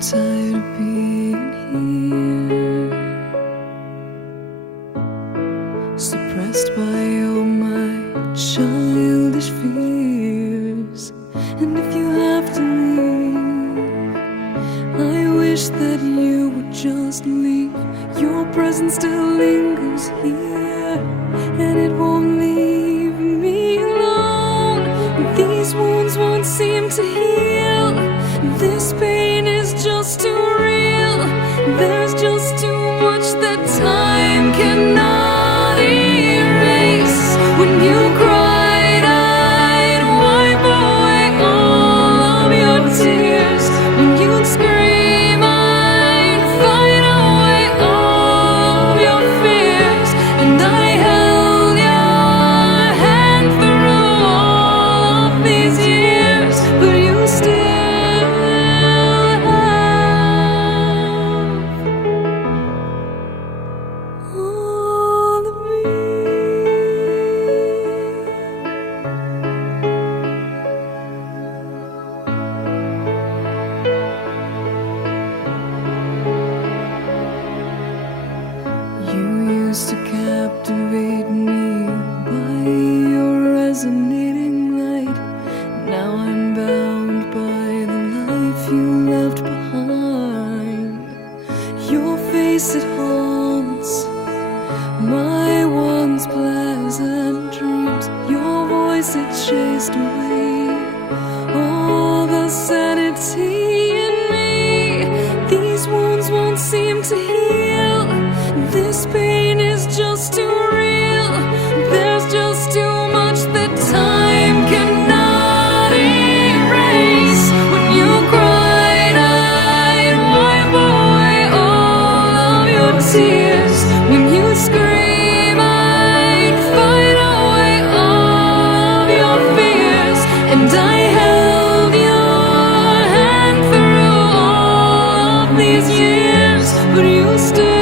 tired of being here, suppressed by all my childish fears. And if you have to leave, I wish that you would just leave. Your presence still lingers here, and it won't leave me alone. These wounds won't seem to heal. This pain is just too real. There's just too much that time cannot erase. When you cried, I'd wipe away all of your tears. When you'd scream, I'd fight away all of your fears. And I held your hand through all of these years, but you still all of me. You used to captivate me by your resonating light. Now I'm bound by the life you left behind. Your face, it haunts my once pleasant dreams. Your voice, it chased away all the sanity in me. These wounds won't seem to heal. This pain is just too real. There's just too much that time cannot erase. When you cried, I'd wipe away all of your tears. When you scream, I'd fight away all of your fears. And I held your hand through all of these years, but you still